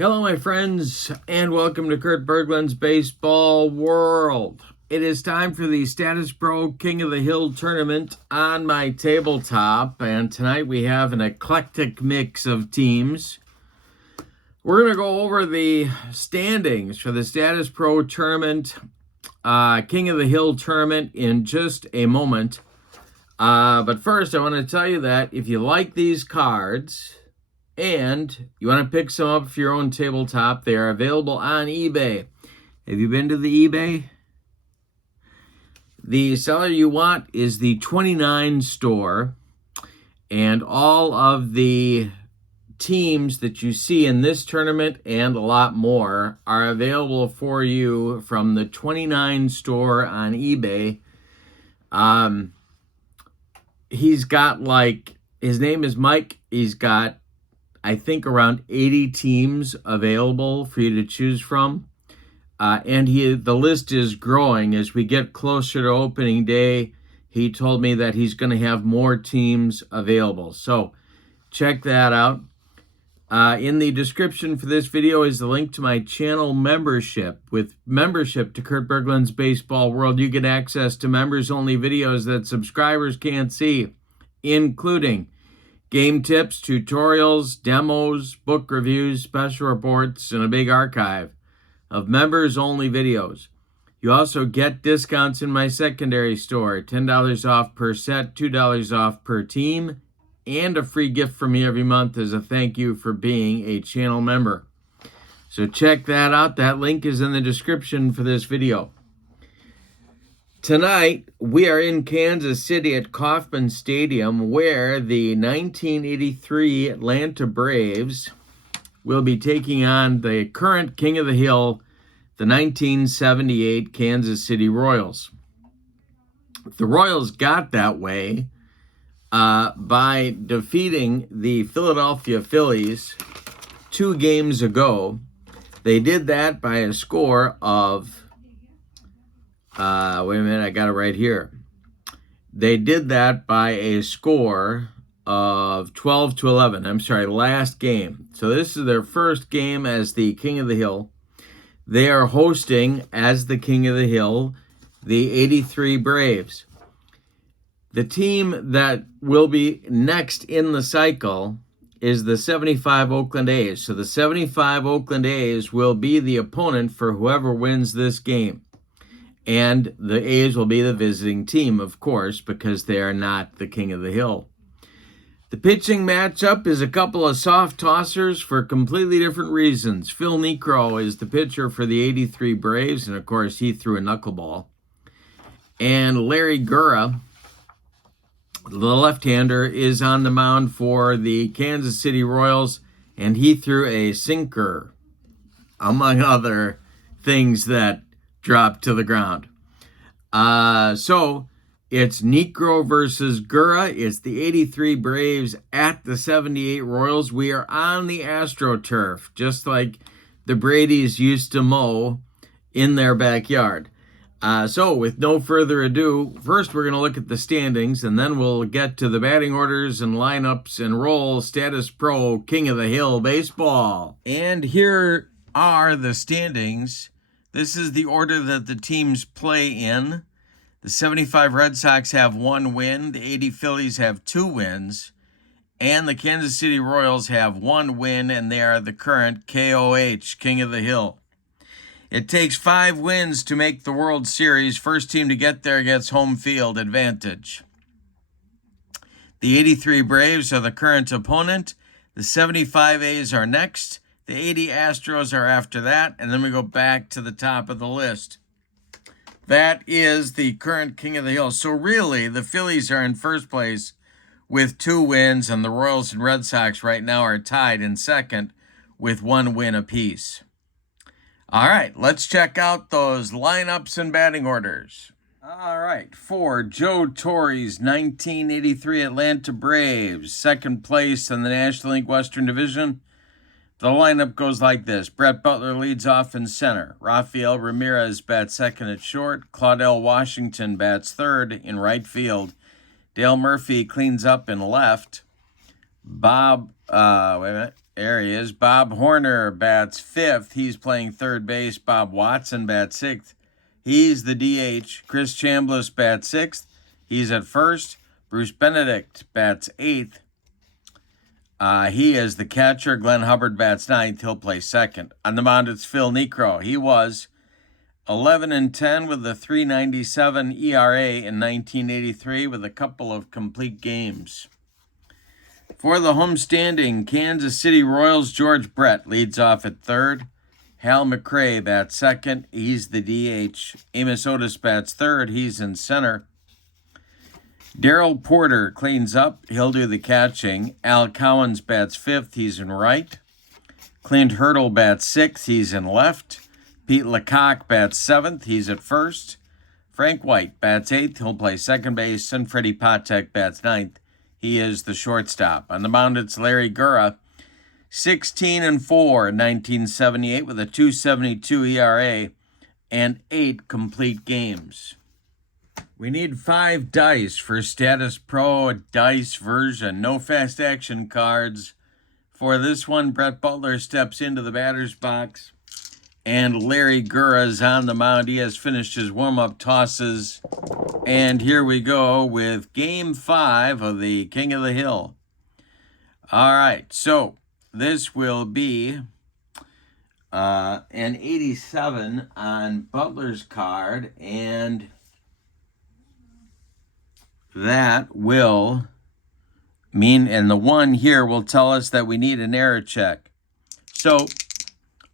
Hello, my friends, and welcome to Kurt Berglund's Baseball World. It is time for the Status Pro King of the Hill tournament on my tabletop, and tonight we have an eclectic mix of teams. We're going to go over the standings for the Status Pro tournament, King of the Hill tournament in just a moment. But first, I want to tell you that if you like these cards and you want to pick some up for your own tabletop, they are available on eBay. Have you been to the eBay? The seller you want is the 29 store, and all of the teams that you see in this tournament and a lot more are available for you from the 29 store on eBay. He's got his name is Mike. He's got, I think, around 80 teams available for you to choose from. And the list is growing as we get closer to opening day. He told me that he's going to have more teams available. So check that out. In the description for this video is the link to my channel membership. With membership to Kurt Berglund's Baseball World, you get access to members-only videos that subscribers can't see, including game tips, tutorials, demos, book reviews, special reports, and a big archive of members-only videos. You also get discounts in my secondary store, $10 off per set, $2 off per team, and a free gift from me every month as a thank you for being a channel member. So check that out. That link is in the description for this video. Tonight, we are in Kansas City at Kauffman Stadium, where the 1983 Atlanta Braves will be taking on the current King of the Hill, the 1978 Kansas City Royals. The Royals got that way by defeating the Philadelphia Phillies 2 games ago. They did that by a score of wait a minute, I got it right here. They did that by a score of 12-11. I'm sorry, last game. So this is their first game as the King of the Hill. They are hosting, as the King of the Hill, the 83 Braves. The team that will be next in the cycle is the 75 Oakland A's. So the 75 Oakland A's will be the opponent for whoever wins this game. And the A's will be the visiting team, of course, because they are not the King of the Hill. The pitching matchup is a couple of soft tossers for completely different reasons. Phil Niekro is the pitcher for the 83 Braves, and of course he threw a knuckleball. And Larry Gura, the left-hander, is on the mound for the Kansas City Royals, and he threw a sinker, among other things that dropped to the ground. So it's Niekro versus Gura. It's the 83 Braves at the 78 Royals. We are on the AstroTurf, just like the Bradys used to mow in their backyard. So with no further ado, first we're going to look at the standings, and then we'll get to the batting orders and lineups and roll Status Pro King of the Hill Baseball. And here are the standings. This is the order that the teams play in. The 75 Red Sox have 1 win. The 80 Phillies have 2 wins. And the Kansas City Royals have 1 win, and they are the current KOH, King of the Hill. It takes 5 wins to make the World Series. First team to get there gets home field advantage. The 83 Braves are the current opponent. The 75 A's are next. The 80 Astros are after that, and then we go back to the top of the list. That is the current King of the Hill. So really, the Phillies are in first place with 2 wins, and the Royals and Red Sox right now are tied in second with 1 win apiece. All right, let's check out those lineups and batting orders. All right, for Joe Torre's 1983 Atlanta Braves, second place in the National League Western Division, the lineup goes like this. Brett Butler leads off in center. Rafael Ramirez bats second at short. Claudel Washington bats third in right field. Dale Murphy cleans up in left. There he is. Bob Horner bats 5th. He's playing third base. Bob Watson bats 6th. He's the DH. Chris Chambliss bats 6th. He's at first. Bruce Benedict bats 8th. He is the catcher. Glenn Hubbard bats 9th. He'll play second. On the mound, it's Phil Niekro. He was 11-10 with a 3.97 ERA in 1983 with a couple of complete games. For the homestanding Kansas City Royals, George Brett leads off at third. Hal McRae bats second. He's the DH. Amos Otis bats third. He's in center. Darrell Porter cleans up. He'll do the catching. Al Cowens bats 5th. He's in right. Clint Hurdle bats 6th. He's in left. Pete Lecoq bats 7th. He's at first. Frank White bats 8th. He'll play second base. And Freddie Patek bats 9th. He is the shortstop. On the mound, it's Larry Gura. 16-4 in 1978 with a 2.72 ERA and 8 complete games. We need 5 dice for Status Pro dice version. No fast action cards. For this one, Brett Butler steps into the batter's box. And Larry Gura is on the mound. He has finished his warm-up tosses. And here we go with Game 5 of the King of the Hill. All right, so this will be an 87 on Butler's card, and that will mean, and the 1 here will tell us that we need an error check. So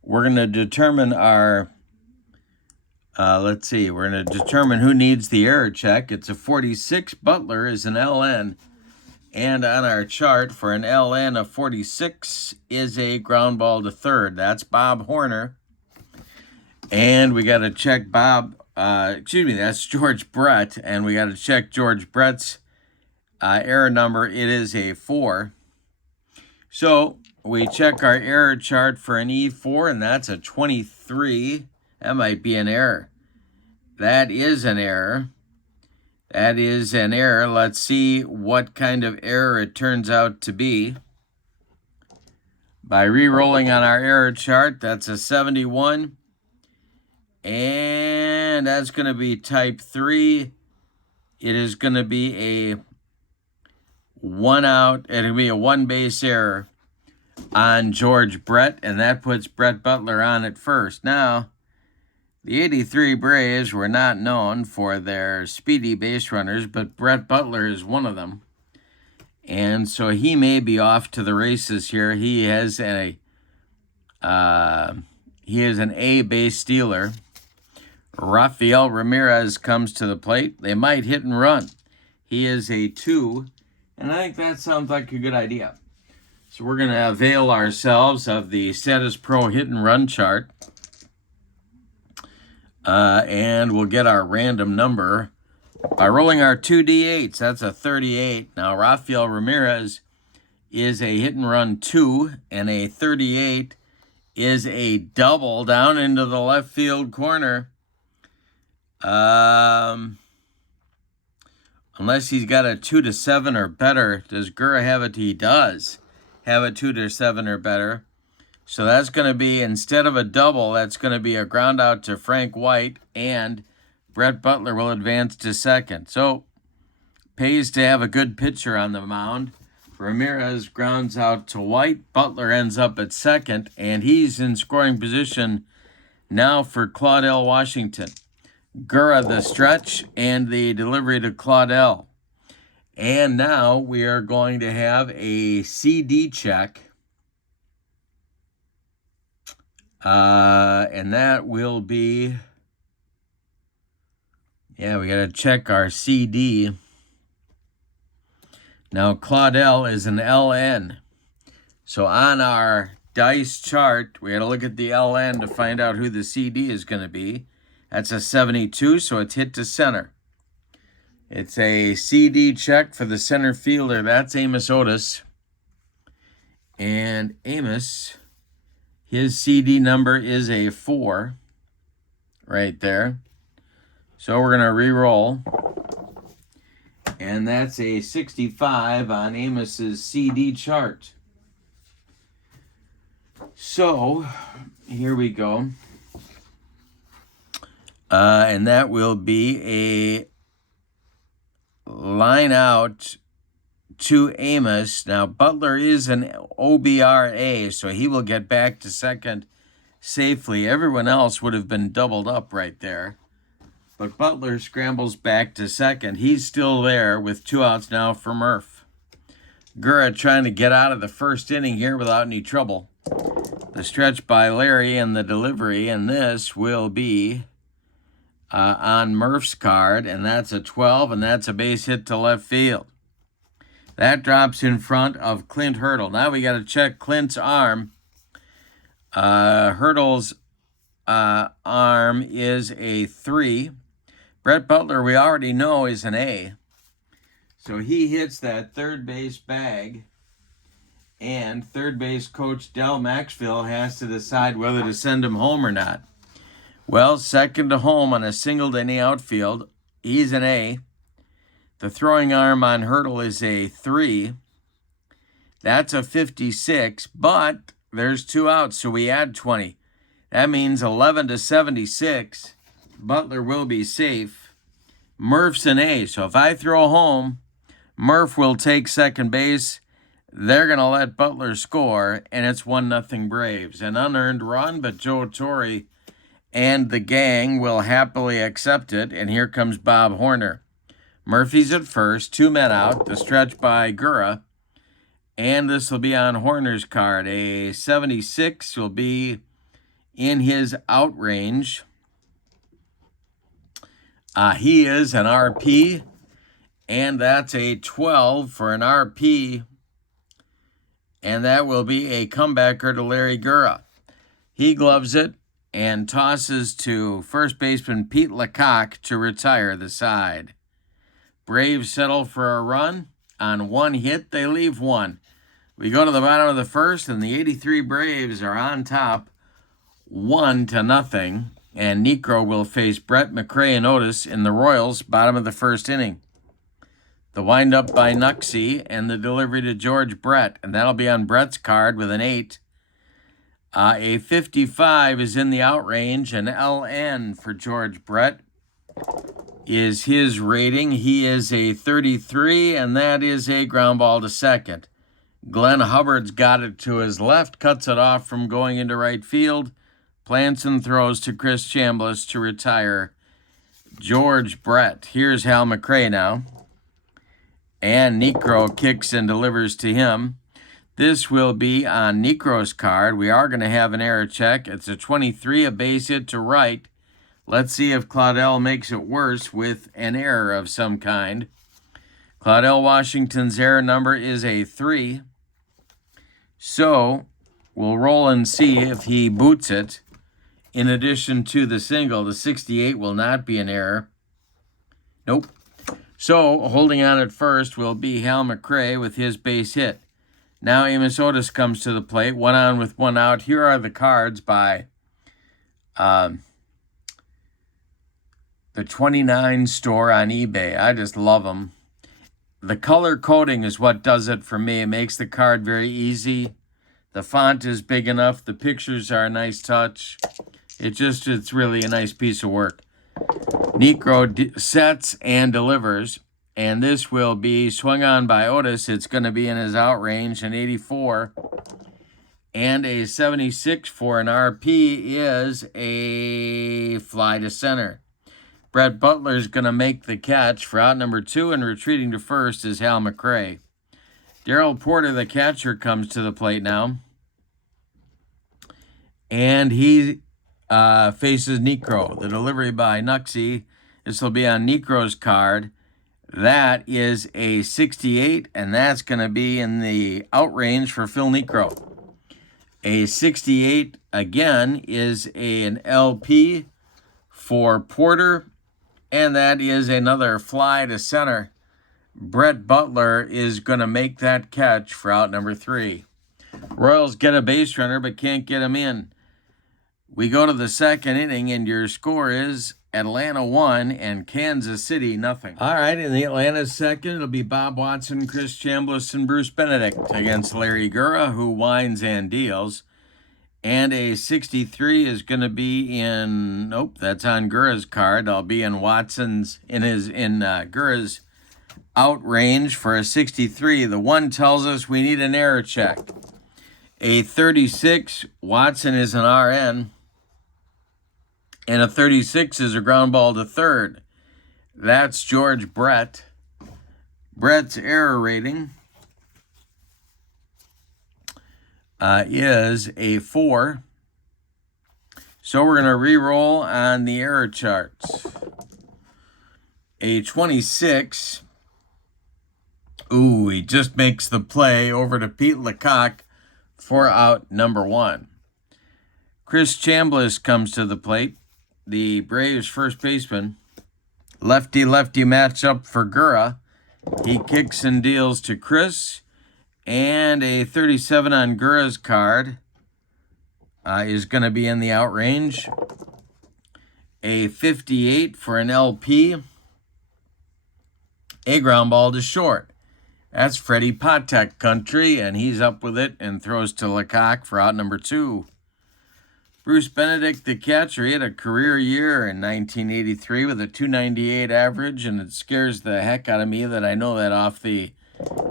we're going to determine our, we're going to determine who needs the error check. It's a 46. Butler is an LN. And on our chart for an LN of 46 is a ground ball to third. That's Bob Horner. And we got to check that's George Brett. And we got to check George Brett's error number. It is a 4. So we check our error chart for an E4, and that's a 23. That might be an error. That is an error. That is an error. Let's see what kind of error it turns out to be. By re-rolling on our error chart, that's a 71. And that's going to be type 3. It is going to be a 1 out. It'll be a 1 base error on George Brett, and that puts Brett Butler on at first. Now, the 83 Braves were not known for their speedy base runners, but Brett Butler is one of them. And so he may be off to the races here. He is an A base stealer. Rafael Ramirez comes to the plate. They might hit and run. He is a 2, and I think that sounds like a good idea. So we're going to avail ourselves of the Status Pro hit and run chart. And we'll get our random number by rolling our 2d8s. That's a 38. Now, Rafael Ramirez is a hit and run 2, and a 38 is a double down into the left field corner. Unless he's got a 2-7 or better. Does Gura have it? He does have a 2-7 or better. So that's going to be, instead of a double, that's going to be a ground out to Frank White, and Brett Butler will advance to second. So, pays to have a good pitcher on the mound. Ramirez grounds out to White. Butler ends up at second, and he's in scoring position now for Claudell Washington. Gura the stretch and the delivery to Claudell. And now we are going to have a CD check. And that will be, we got to check our CD. Now, Claudell is an LN. So on our dice chart, we got to look at the LN to find out who the CD is going to be. That's a 72, so it's hit to center. It's a CD check for the center fielder. That's Amos Otis. And Amos, his CD number is a 4 right there. So we're going to re-roll. And that's a 65 on Amos's CD chart. So, here we go. And that will be a line out to Amos. Now, Butler is an OBRA, so he will get back to second safely. Everyone else would have been doubled up right there. But Butler scrambles back to second. He's still there with 2 outs now for Murph. Gura trying to get out of the first inning here without any trouble. The stretch by Larry and the delivery, and this will be on Murph's card, and that's a 12, and that's a base hit to left field. That drops in front of Clint Hurdle. Now we got to check Clint's arm. Hurdle's arm is a 3. Brett Butler, we already know, is an A. So he hits that third base bag, and third base coach Del Maxfield has to decide whether to send him home or not. Well, second to home on a single to any outfield. He's an A. The throwing arm on Hurdle is a 3. That's a 56, but there's 2 outs, so we add 20. That means 11 to 76. Butler will be safe. Murph's an A, so if I throw home, Murph will take second base. They're going to let Butler score, and it's 1-0 Braves. An unearned run, but Joe Torre and the gang will happily accept it, and here comes Bob Horner. Murphy's at first, 2 men out, the stretch by Gura, and this will be on Horner's card. A 76 will be in his out range. He is an RP, and that's a 12 for an RP, and that will be a comebacker to Larry Gura. He gloves it and tosses to first baseman Pete Lecoq to retire the side. Braves settle for a run. On 1 hit, they leave 1. We go to the bottom of the first, and the 83 Braves are on top, 1-0. And Niekro will face Brett McRae and Otis in the Royals, bottom of the first inning. The windup by Nuxie and the delivery to George Brett, and that'll be on Brett's card with an 8. A 55 is in the out range, and LN for George Brett is his rating. He is a 33, and that is a ground ball to second. Glenn Hubbard's got it to his left, cuts it off from going into right field. Plants and throws to Chris Chambliss to retire George Brett. Here's Hal McRae now. And Niekro kicks and delivers to him. This will be on Niekro's card. We are going to have an error check. It's a 23, a base hit to right. Let's see if Claudell makes it worse with an error of some kind. Claudell Washington's error number is a 3. So we'll roll and see if he boots it. In addition to the single, the 68 will not be an error. Nope. So holding on at first will be Hal McRae with his base hit. Now Amos Otis comes to the plate, 1 on with 1 out. Here are the cards by the 29 store on eBay. I just love them. The color coding is what does it for me. It makes the card very easy. The font is big enough. The pictures are a nice touch. It's really a nice piece of work. Niekro sets and delivers, and this will be swung on by Otis. It's going to be in his out range, an 84. And a 76 for an RP is a fly to center. Brett Butler's going to make the catch for out number 2, and retreating to first is Hal McRae. Darrell Porter, the catcher, comes to the plate now. And he faces Niekro. The delivery by Nuxie. This will be on Niekro's card. That is a 68, and that's going to be in the out range for Phil Niekro. A 68, again, is an LP for Porter, and that is another fly to center. Brett Butler is going to make that catch for out number 3. Royals get a base runner, but can't get him in. We go to the second inning, and your score is Atlanta 1 and Kansas City 0. All right, in the Atlanta second, it'll be Bob Watson, Chris Chambliss, and Bruce Benedict against Larry Gura, who winds and deals. And a 63 is going to be in, nope, that's on Gura's card. I'll be in Watson's, in Gura's out range for a 63. The 1 tells us we need an error check. A 36, Watson is an RN. And a 36 is a ground ball to third. That's George Brett. Brett's error rating is a 4. So we're going to re-roll on the error charts. A 26. Ooh, he just makes the play over to Pete Lecoq for out number 1. Chris Chambliss comes to the plate. The Braves first baseman. Lefty-lefty matchup for Gura. He kicks and deals to Chris. And a 37 on Gura's card is going to be in the out range. A 58 for an LP. A ground ball to short. That's Freddie Patek country, and he's up with it and throws to Lecoq for out number 2. Bruce Benedict, the catcher, he had a career year in 1983 with a .298 average, and it scares the heck out of me that I know that off the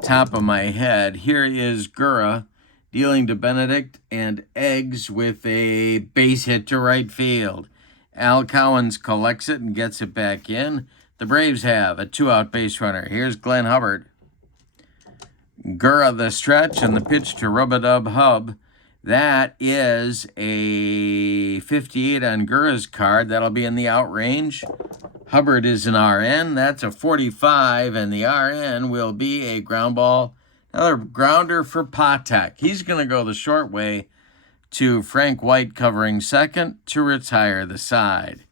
top of my head. Here is Gura dealing to Benedict and Eggs with a base hit to right field. Al Cowens collects it and gets it back in. The Braves have a 2-out base runner. Here's Glenn Hubbard. Gura the stretch and the pitch to Rub-a-Dub Hub. That is a 58 on Gura's card. That'll be in the out range. Hubbard is an RN. That's a 45, and the RN will be a ground ball. Another grounder for Patek. He's going to go the short way to Frank White covering second to retire the side.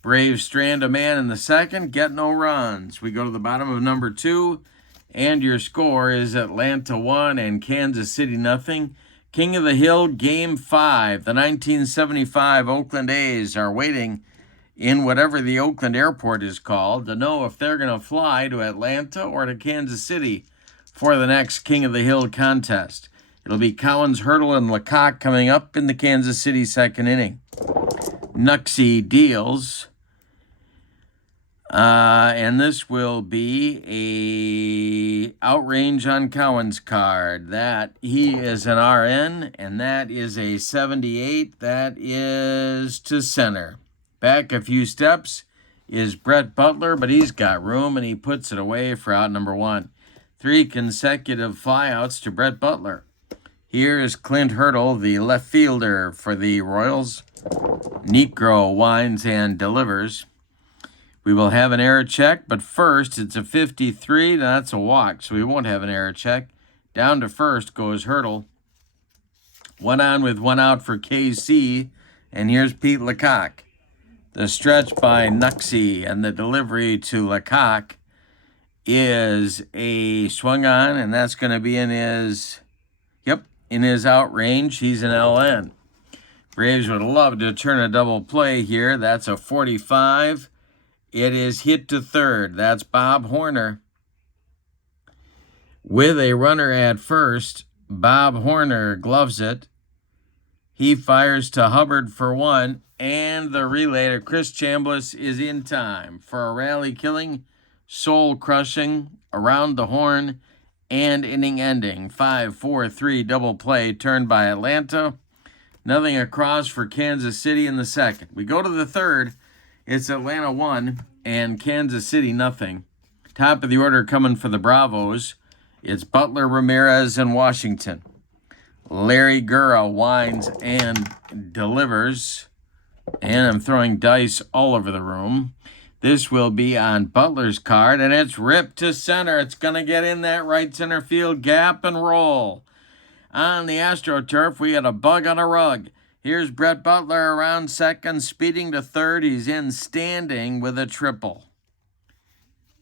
Braves strand a man in the second, get no runs. We go to the bottom of number 2, and your score is Atlanta 1 and Kansas City 0. King of the Hill, Game 5. The 1975 Oakland A's are waiting in whatever the Oakland airport is called to know if they're going to fly to Atlanta or to Kansas City for the next King of the Hill contest. It'll be Cowens, Hurdle, and Lecoq coming up in the Kansas City second inning. Nuxie deals. And this will be a outrange on Cowan's card. That he is an RN, and that is a 78. That is to center. Back a few steps is Brett Butler, but he's got room, and he puts it away for out number 1. 3 consecutive flyouts to Brett Butler. Here is Clint Hurdle, the left fielder for the Royals. Niekro winds and delivers. We will have an error check, but first it's a 53. Now that's a walk, so we won't have an error check. Down to first goes Hurdle. 1 on with 1 out for KC, and here's Pete Lecoq. The stretch by Nuxie and the delivery to Lecoq is a swung on, and that's going to be in his out range. He's an LN. Braves would love to turn a double play here. That's a 45. It is hit to third. That's Bob Horner. With a runner at first, Bob Horner gloves it. He fires to Hubbard for 1, and the relay to Chris Chambliss is in time for a rally-killing, soul-crushing, around the horn, and inning-ending 5-4-3 double play turned by Atlanta. Nothing across for Kansas City in the second. We go to the third. It's Atlanta 1 and Kansas City 0. Top of the order coming for the Bravos. It's Butler, Ramirez, and Washington. Larry Gura winds and delivers. And I'm throwing dice all over the room. This will be on Butler's card, and it's ripped to center. It's going to get in that right center field gap and roll. On the AstroTurf, we had a bug on a rug. Here's Brett Butler around second, speeding to third. He's in standing with a triple.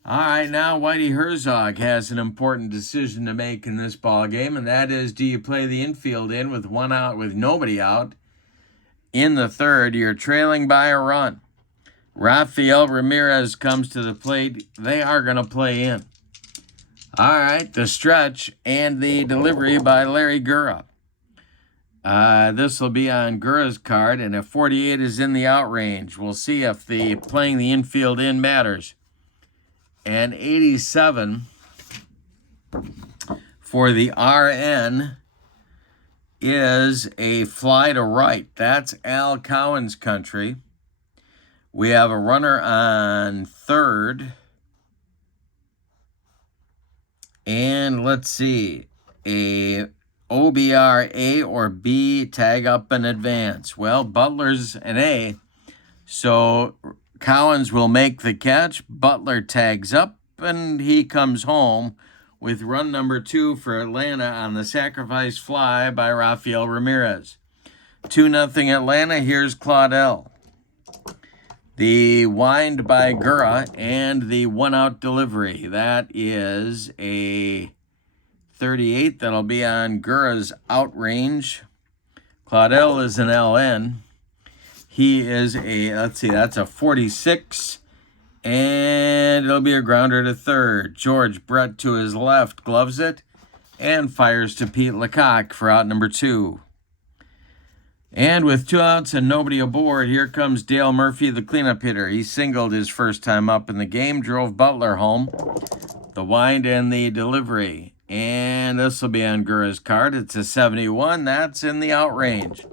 All right, now Whitey Herzog has an important decision to make in this ball game, and that is, do you play the infield in with 1 out, with nobody out? In the third, you're trailing by a run. Rafael Ramirez comes to the plate. They are going to play in. All right, the stretch and the delivery by Larry Gura. This will be on Gura's card, and if 48 is in the out range, we'll see if the playing the infield in matters. And 87 for the RN is a fly to right. That's Al Cowan's country. We have a runner on third. And let's see, a OBR A or B, tag up and advance. Well, Butler's an A, so Cowens will make the catch. Butler tags up, and he comes home with run number 2 for Atlanta on the sacrifice fly by Rafael Ramirez. 2-0 Atlanta. Here's Claudel. The wind by Gura and the one-out delivery. That is a 38. That'll be on Gura's out range. Claudel is an LN. He is a, let's see, that's a 46. And it'll be a grounder to third. George Brett to his left gloves it and fires to Pete Lecoq for out number 2. And with 2 outs and nobody aboard, here comes Dale Murphy, the cleanup hitter. He singled his first time up in the game, drove Butler home. The wind and the delivery. And this will be on Gura's card. It's a 71. That's in the out range.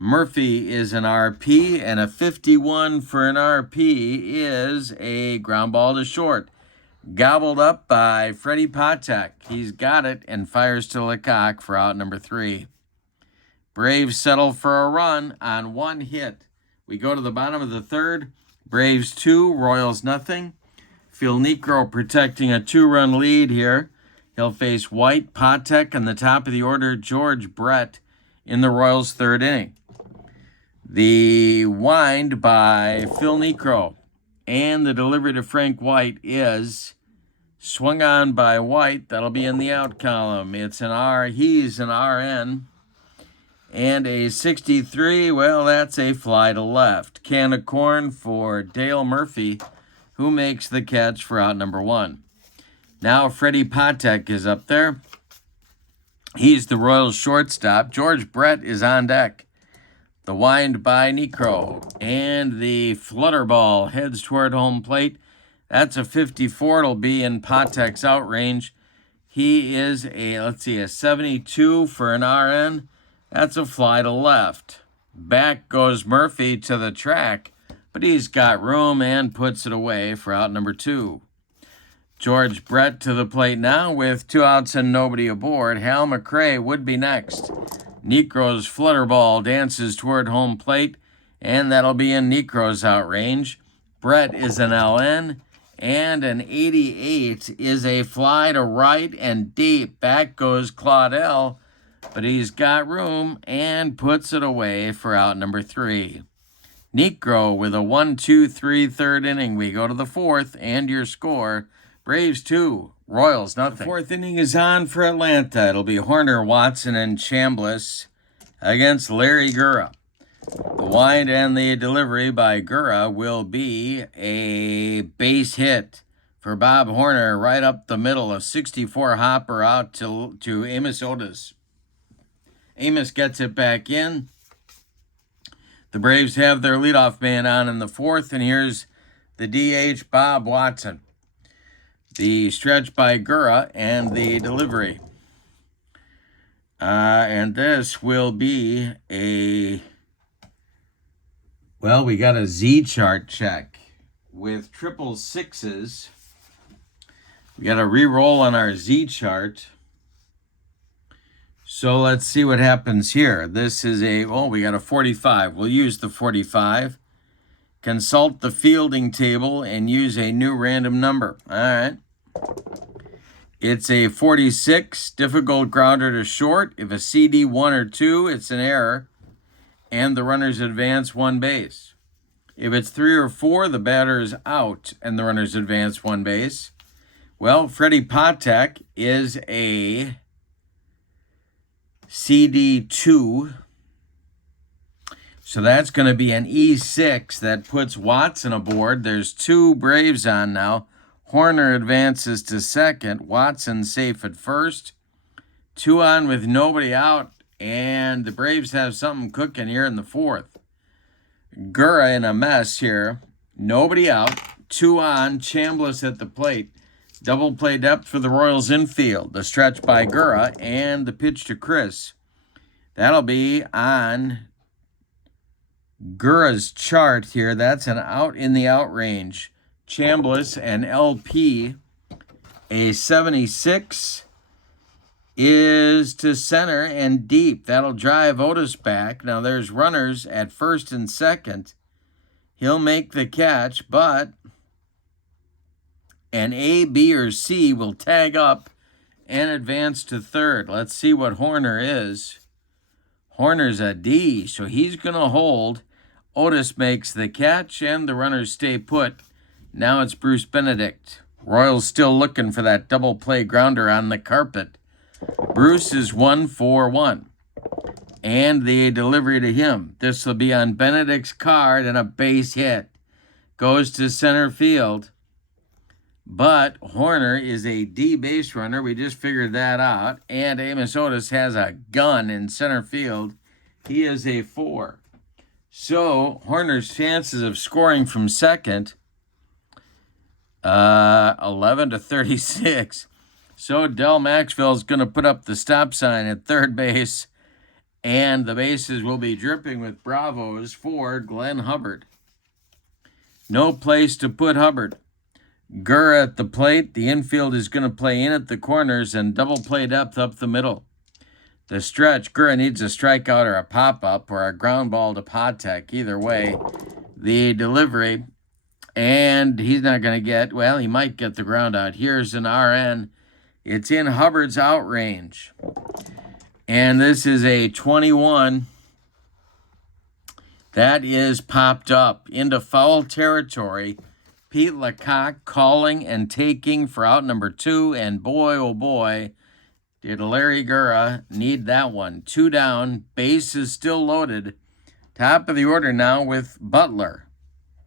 Murphy is an RP, and a 51 for an RP is a ground ball to short. Gobbled up by Freddie Patek. He's got it and fires to Lecoq for out number 3. Braves settle for a run on 1 hit. We go to the bottom of the third. Braves 2, Royals nothing. Phil Niekro protecting a 2-run lead here. He'll face White, Patek, and the top of the order, George Brett, in the Royals' 3rd inning. The wind by Phil Niekro and the delivery to Frank White is swung on by White. That'll be in the out column. It's an R. He's an RN. And a 63, well, that's a fly to left. Can of corn for Dale Murphy, who makes the catch for out number 1. Now Freddie Patek is up there. He's the Royals shortstop. George Brett is on deck. The wind by Niekro. And the flutter ball heads toward home plate. That's a 54. It'll be in Patek's out range. He is a 72 for an RN. That's a fly to left. Back goes Murphy to the track, but he's got room and puts it away for out number 2. George Brett to the plate now with 2 outs and nobody aboard. Hal McRae would be next. Niekro's flutter ball dances toward home plate, and that'll be in Niekro's out range. Brett is an LN, and an 88 is a fly to right and deep. Back goes Claudel, but he's got room and puts it away for out number 3. Niekro with a 1-2-3 3rd inning. We go to the 4th, and your score, Braves 2, Royals nothing. The 4th inning is on for Atlanta. It'll be Horner, Watson, and Chambliss against Larry Gura. The wind and the delivery by Gura will be a base hit for Bob Horner right up the middle. A 64 hopper out to Amos Otis. Amos gets it back in. The Braves have their leadoff man on in the 4th, and here's the DH, Bob Watson. The stretch by Gura and the delivery. And this will be a, well, we got a Z chart check with 666. We got a re-roll on our Z chart. So let's see what happens here. This is we got a 45. We'll use the 45. Consult the fielding table and use a new random number. All right. It's a 46, difficult grounder to short. If a CD 1 or 2, it's an error, and the runners advance 1 base. If it's 3 or 4, the batter is out, and the runners advance 1 base. Well, Freddie Patek is a CD2. So that's going to be an E6 that puts Watson aboard. There's 2 Braves on now. Horner advances to second. Watson safe at first. 2 on with nobody out. And the Braves have something cooking here in the fourth. Gura in a mess here. Nobody out. 2 on. Chambliss at the plate. Double play depth for the Royals infield. The stretch by Gura and the pitch to Chris. That'll be on Gura's chart here. That's an out in the out range. Chambliss and LP. A 76 is to center and deep. That'll drive Otis back. Now there's runners at first and second. He'll make the catch, but an A, B, or C will tag up and advance to third. Let's see what Horner is. Horner's a D, so he's going to hold. Otis makes the catch, and the runners stay put. Now it's Bruce Benedict. Royals still looking for that double play grounder on the carpet. Bruce is 1-for-1. And the delivery to him. This will be on Benedict's card and a base hit. Goes to center field. But Horner is a D base runner. We just figured that out. And Amos Otis has a gun in center field. He is a 4. So Horner's chances of scoring from second, 11-36. So Del Maxwell is going to put up the stop sign at third base. And the bases will be dripping with bravos for Glenn Hubbard. No place to put Hubbard. Gura at the plate. The infield is going to play in at the corners and double play depth up the middle. The stretch, Gura needs a strikeout or a pop-up or a ground ball to Patek. Either way, the delivery. And he's not going to get, well, he might get the ground out. Here's an RN. It's in Hubbard's out range. And this is a 21. That is popped up into foul territory. Pete Lecoq calling and taking for out number 2. And boy, oh boy, did Larry Gura need that one. 2 down. Base is still loaded. Top of the order now with Butler.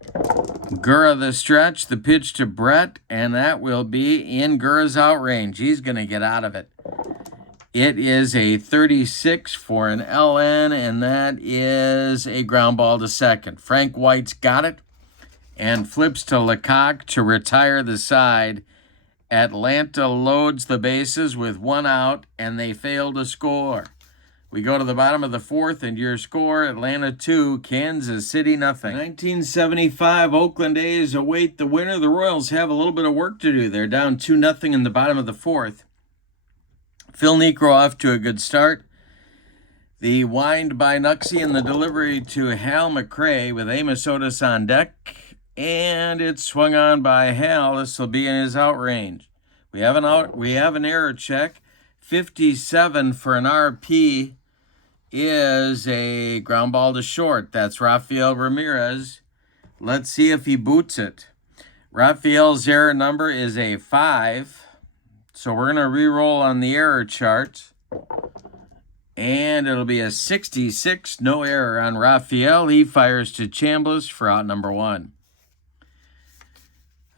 Gura the stretch, the pitch to Brett, and that will be in Gura's out range. He's going to get out of it. It is a 36 for an LN, and that is a ground ball to second. Frank White's got it and flips to Lecoq to retire the side. Atlanta loads the bases with 1 out, and they fail to score. We go to the bottom of the fourth, and your score, Atlanta 2, Kansas City nothing. 1975 Oakland A's await the winner. The Royals have a little bit of work to do. They're down 2-0 in the bottom of the fourth. Phil Niekro off to a good start. The wind by Nuxie and the delivery to Hal McRae with Amos Otis on deck. And it's swung on by Hal. This will be in his out range. We have an error check. 57 for an RP is a ground ball to short. That's Rafael Ramirez. Let's see if he boots it. Rafael's error number is a 5. So we're going to re-roll on the error chart. And it'll be a 66. No error on Rafael. He fires to Chambliss for out number 1.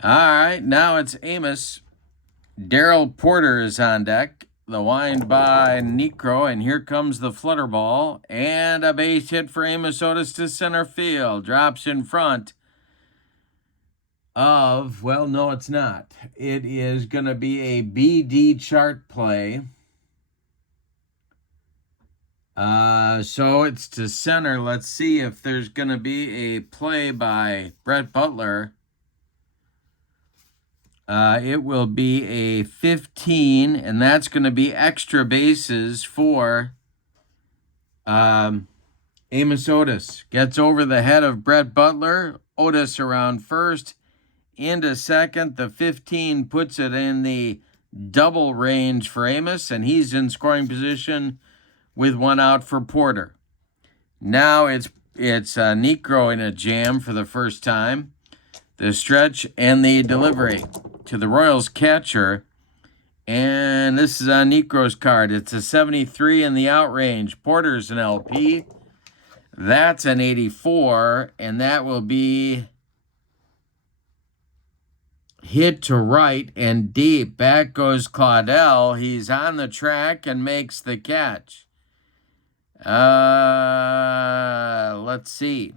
All right, now it's Amos. Darrell Porter is on deck. The wind by Niekro, and here comes the flutter ball. And a base hit for Amos Otis to center field. Drops in front of, well, no, it's not. It is going to be a BD chart play. So it's to center. Let's see if there's going to be a play by Brett Butler. It will be a 15, and that's going to be extra bases for Amos Otis. Gets over the head of Brett Butler. Otis around first. Into second. The 15 puts it in the double range for Amos, and he's in scoring position with 1 out for Porter. Now it's Niekro in a jam for the first time. The stretch and the delivery to the Royals catcher. And this is on Niekro's card. It's a 73 in the out range. Porter's an LP. That's an 84, and that will be hit to right and deep. Back goes Claudel. He's on the track and makes the catch. Let's see.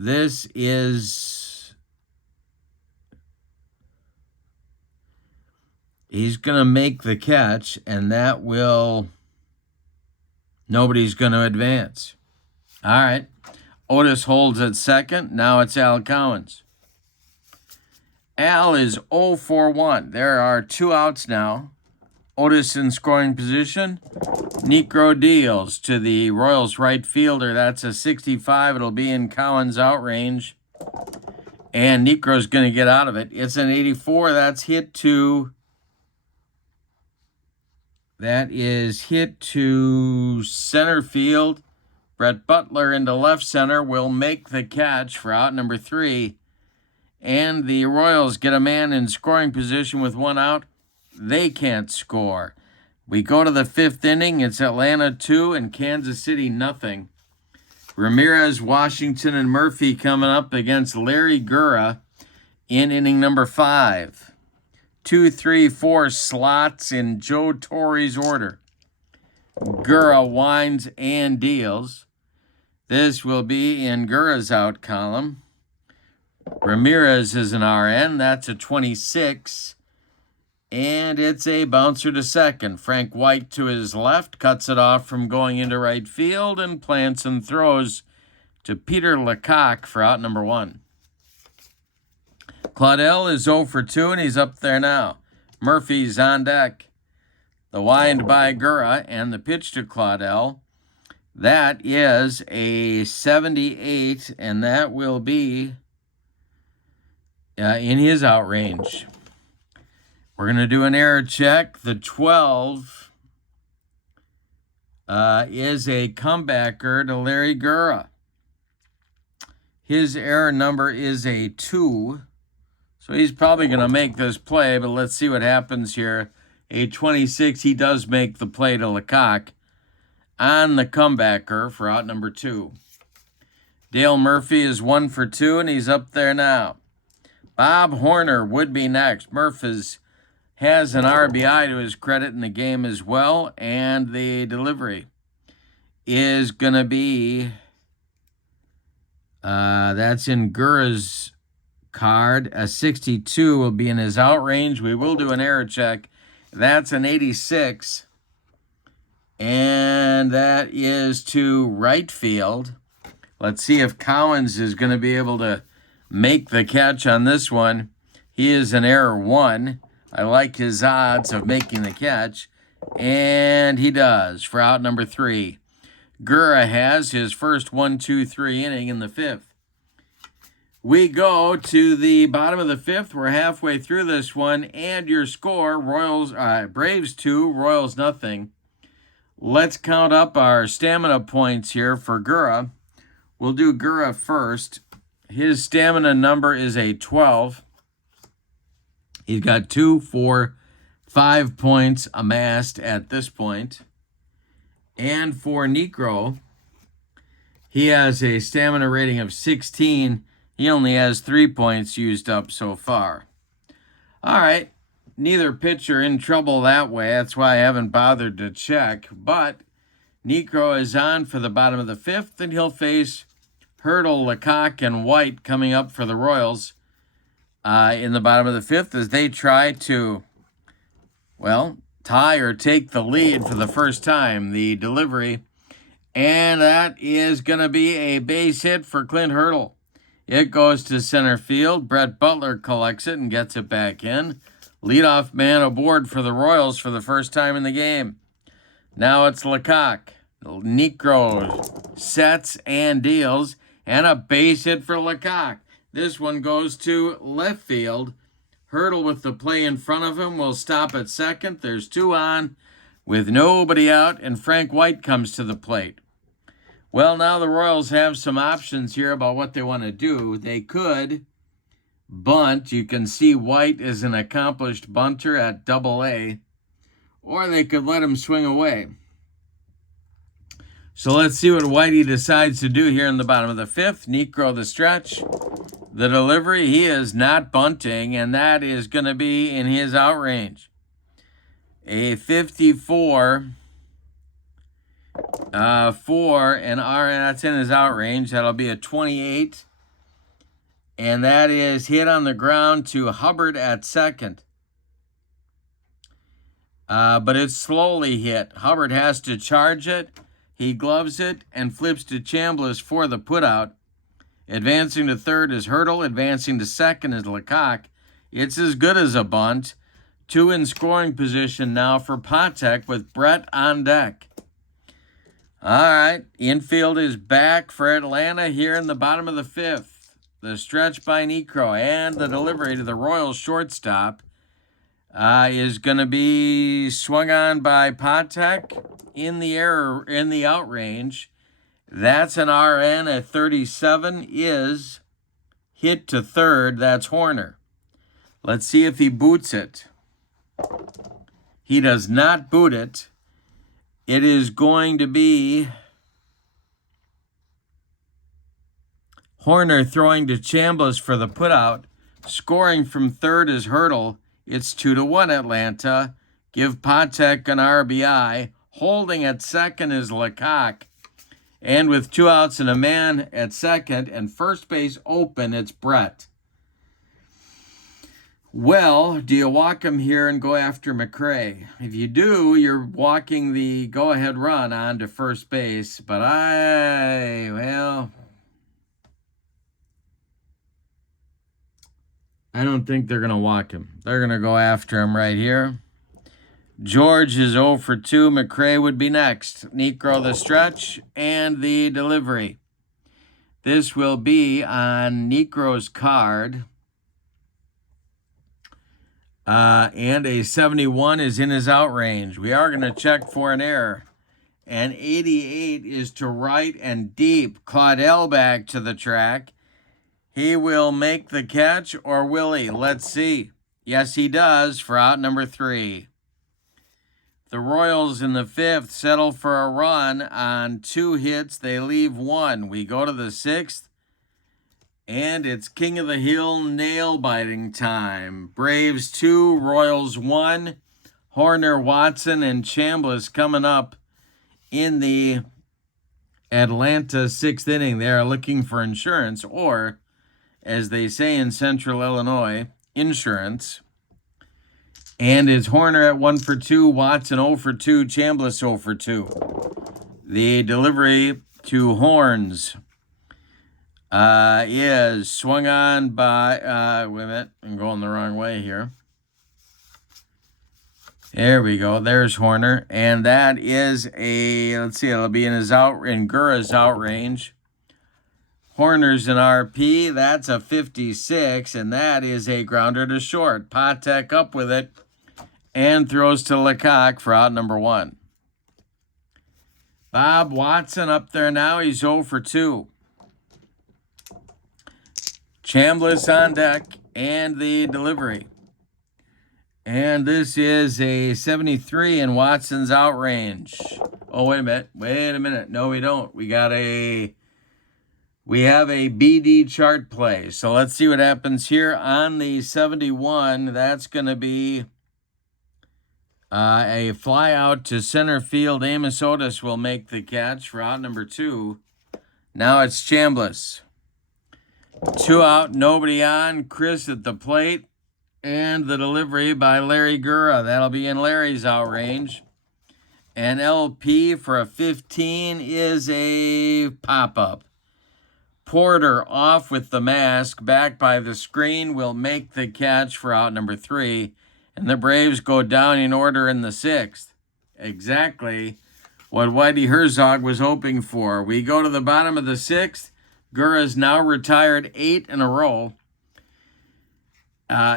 This is, he's going to make the catch, and that will, nobody's going to advance. All right. Otis holds at second. Now it's Al Cowens. Al is 0 for 1. There are 2 outs now. Otis in scoring position. Niekro deals to the Royals right fielder. That's a 65. It'll be in Cowens' out range. And Niekro's going to get out of it. It's an 84. That is hit to center field. Brett Butler into left center will make the catch for out number 3. And the Royals get a man in scoring position with 1 out. They can't score. We go to the 5th inning. It's Atlanta 2 and Kansas City nothing. Ramirez, Washington, and Murphy coming up against Larry Gura in inning number 5. 2, 3, 4 slots in Joe Torre's order. Gura winds and deals. This will be in Gura's out column. Ramirez is an RN. That's a 26. And it's a bouncer to second. Frank White to his left cuts it off from going into right field and plants and throws to Peter Lecoq for out number 1. Claudel is 0 for 2, and he's up there now. Murphy's on deck. The wind by Gura and the pitch to Claudel. That is a 78, and that will be in his out range. We're going to do an error check. The 12 is a comebacker to Larry Gura. His error number is a 2. So he's probably going to make this play, but let's see what happens here. A 26, he does make the play to Lecoq on the comebacker for out number 2. Dale Murphy is 1 for 2, and he's up there now. Bob Horner would be next. Murphy's has an RBI to his credit in the game as well, and the delivery is going to be, that's in Gura's card. A 62 will be in his out range. We will do an error check. That's an 86, and that is to right field. Let's see if Cowens is going to be able to make the catch on this one. He is an error 1. I like his odds of making the catch, and he does for out number 3. Gura has his first 1-2-3 inning in the 5th. We go to the bottom of the 5th. We're halfway through this one, and your score: Braves 2, Royals nothing. Let's count up our stamina points here for Gura. We'll do Gura first. His stamina number is a 12. He's got 2, 4, 5 points amassed at this point. And for Niekro, he has a stamina rating of 16. He only has 3 points used up so far. All right, neither pitcher in trouble that way. That's why I haven't bothered to check. But Niekro is on for the bottom of the 5th, and he'll face Hurdle, Lecoq, and White coming up for the Royals in the bottom of the 5th as they try to, tie or take the lead for the first time. The delivery, and that is going to be a base hit for Clint Hurdle. It goes to center field. Brett Butler collects it and gets it back in. Leadoff man aboard for the Royals for the first time in the game. Now it's Lecoq. Niekro sets and deals, and a base hit for Lecoq. This one goes to left field. Hurdle with the play in front of him will stop at second. There's 2 on with nobody out, and Frank White comes to the plate. Well, now the Royals have some options here about what they want to do. They could bunt. You can see White is an accomplished bunter at Double-A. Or they could let him swing away. So let's see what Whitey decides to do here in the bottom of the 5th. Niekro the stretch. The delivery, he is not bunting, and that is going to be in his out range. a 54 for an RN. That's in his out range. That'll be a 28. And that is hit on the ground to Hubbard at second. But it's slowly hit. Hubbard has to charge it. He gloves it and flips to Chambliss for the putout. Advancing to third is Hurdle. Advancing to second is Lecoq. It's as good as a bunt. 2 in scoring position now for Patek with Brett on deck. All right, infield is back for Atlanta here in the bottom of the 5th. The stretch by Niekro and the delivery to the Royals shortstop is going to be swung on by Patek in the out range. That's an RN at 37 is hit to third. That's Horner. Let's see if he boots it. He does not boot it. It is going to be Horner throwing to Chambliss for the putout. Scoring from third is Hurdle. It's 2-1 Atlanta. Give Patek an RBI. Holding at second is Lecoq. And with 2 outs and a man at second and first base open, it's Brett. Well, do you walk him here and go after McRae? If you do, you're walking the go-ahead run on to first base. But I don't think they're going to walk him. They're going to go after him right here. George is 0 for 2. McRae would be next. Niekro the stretch and the delivery. This will be on Niekro's card. And a 71 is in his out range. We are going to check for an error. And 88 is to right and deep. Claudel back to the track. He will make the catch, or will he? Let's see. Yes, he does for out number 3. The Royals in the 5th settle for a run on 2 hits. They leave 1. We go to the 6th, and it's King of the Hill nail-biting time. Braves 2, Royals 1. Horner, Watson, and Chambliss coming up in the Atlanta 6th inning. They are looking for insurance, or, as they say in Central Illinois, insurance. And it's Horner at 1 for 2, Watson 0 for 2, Chambliss 0 for 2. The delivery to Horns is swung on by, wait a minute, I'm going the wrong way here. There we go, there's Horner. And that is a, let's see, it'll be in Gura's out range. Horner's an RP, that's a 56, and that is a grounder to short. Patek up with it and throws to Lecoq for out number 1. Bob Watson up there now, he's 0 for 2. Chambliss on deck and the delivery. And this is a 73 in Watson's out range. Oh, wait a minute. No, we don't. We have a BD chart play. So let's see what happens here on the 71. That's going to be a fly out to center field. Amos Otis will make the catch for out number 2. Now it's Chambliss. 2 out, nobody on. Chris at the plate. And the delivery by Larry Gura. That'll be in Larry's out range. And LP for a 15 is a pop-up. Porter off with the mask, back by the screen, will make the catch for out number 3. And the Braves go down in order in the 6th. Exactly what Whitey Herzog was hoping for. We go to the bottom of the 6th. Gura's now retired 8 in a row.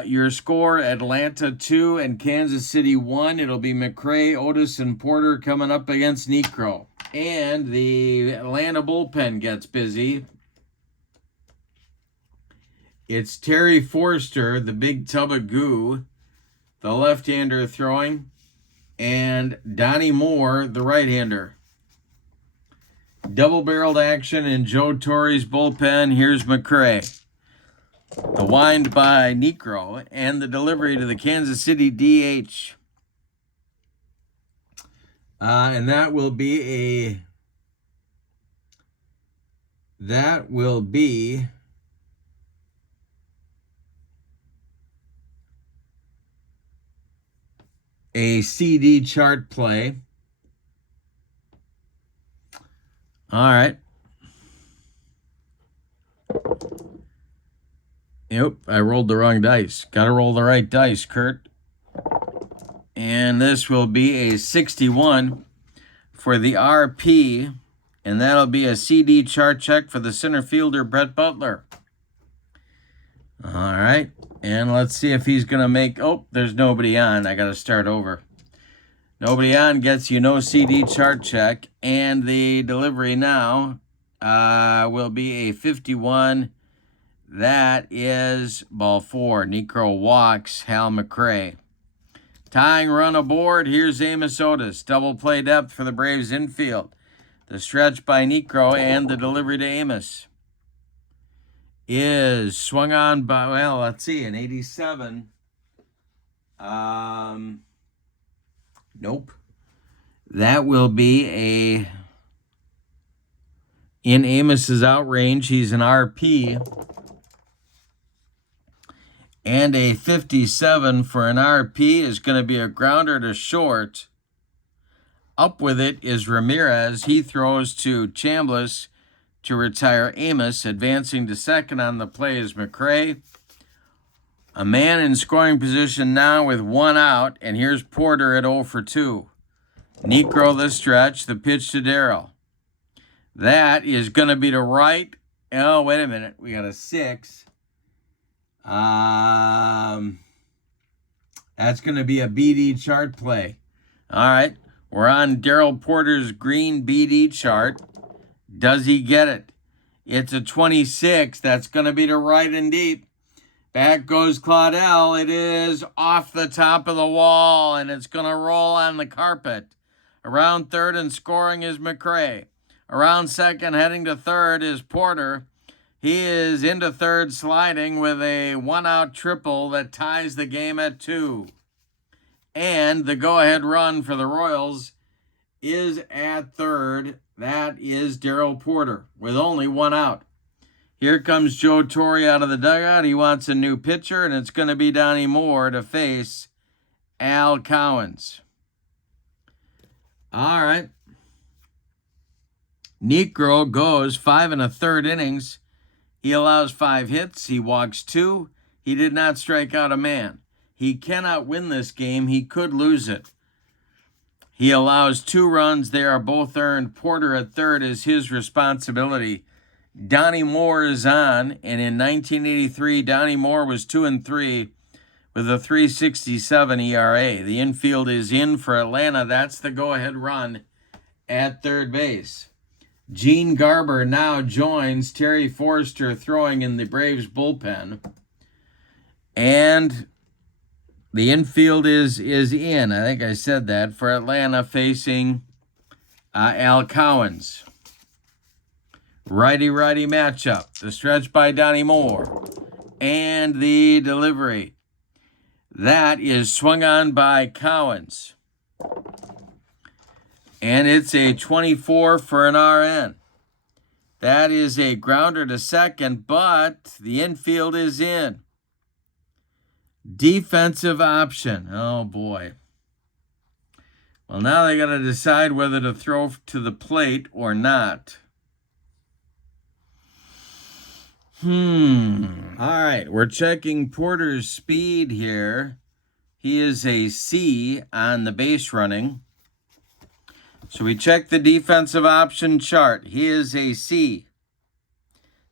Your score, Atlanta 2 and Kansas City 1. It'll be McRae, Otis, and Porter coming up against Niekro. And the Atlanta bullpen gets busy. It's Terry Forster, the big tub of goo, the left-hander throwing, and Donnie Moore, the right-hander. Double-barreled action in Joe Torre's bullpen. Here's McRae. The wind by Niekro and the delivery to the Kansas City DH. And that will be a CD chart play. All right. Yep, I rolled the wrong dice. Got to roll the right dice, Kurt. And this will be a 61 for the RP, and that'll be a CD chart check for the center fielder, Brett Butler. All right, and let's see if he's going to make... Oh, there's nobody on. I got to start over. Nobody on gets you no CD chart check, and the delivery now will be a 51. That is ball 4. Niekro walks Hal McRae. Tying run aboard. Here's Amos Otis. Double play depth for the Braves infield. The stretch by Niekro and the delivery to Amos is swung on by, well, let's see, an 87. Nope. That will be in Amos's outrange. He's an RP. And a 57 for an RP is going to be a grounder to short. Up with it is Ramirez. He throws to Chambliss to retire Amos. Advancing to second on the play is McRae. A man in scoring position now with 1 out. And here's Porter at 0 for 2. Niekro the stretch. The pitch to Darrell. That is going to be to right. Oh, wait a minute. We got a 6. That's going to be a BD chart play. All right. We're on Darrell Porter's green BD chart. Does he get it? It's a 26. That's going to be to right and deep. Back goes Claudel. It is off the top of the wall, and it's going to roll on the carpet. Around third and scoring is McRae. Around second, heading to third, is Porter. He is into third, sliding with a 1-out triple that ties the game at 2. And the go-ahead run for the Royals is at third. That is Darrell Porter with only 1 out. Here comes Joe Torre out of the dugout. He wants a new pitcher, and it's going to be Donnie Moore to face Al Cowens. All right. Niekro goes 5 1/3 innings. He allows 5 hits. He walks 2. He did not strike out a man. He cannot win this game. He could lose it. He allows 2 runs. They are both earned. Porter at third is his responsibility. Donnie Moore is on, and in 1983, Donnie Moore was 2-3 with a 3.67 ERA. The infield is in for Atlanta. That's the go-ahead run at third base. Gene Garber now joins Terry Forster throwing in the Braves bullpen. And the infield is in. I think I said that for Atlanta facing Al Cowens. Righty-righty matchup. The stretch by Donnie Moore. And the delivery. That is swung on by Cowens. And it's a 24 for an RN. That is a grounder to second, but the infield is in. Defensive option. Oh, boy. Well, now they got to decide whether to throw to the plate or not. All right, we're checking Porter's speed here. He is a C on the base running. So we check the defensive option chart. He is a C.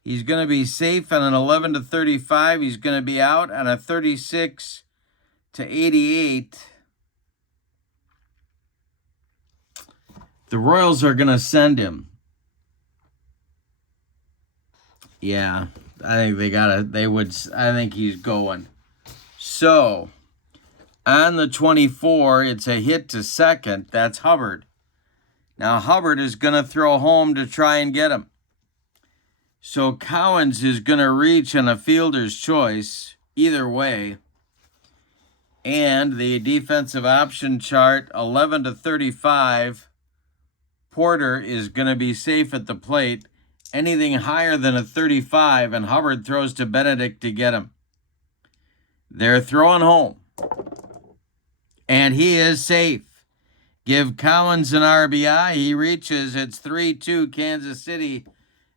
He's going to be safe on an 11-35. He's going to be out on a 36-88. The Royals are going to send him. Yeah, I think I think he's going. So, on the 24, it's a hit to second. That's Hubbard. Now, Hubbard is going to throw home to try and get him. So, Cowens is going to reach on a fielder's choice, either way. And the defensive option chart, 11 to 35. Porter is going to be safe at the plate. Anything higher than a 35, and Hubbard throws to Benedict to get him. They're throwing home. And he is safe. Give Collins an RBI. He reaches. It's 3-2 Kansas City.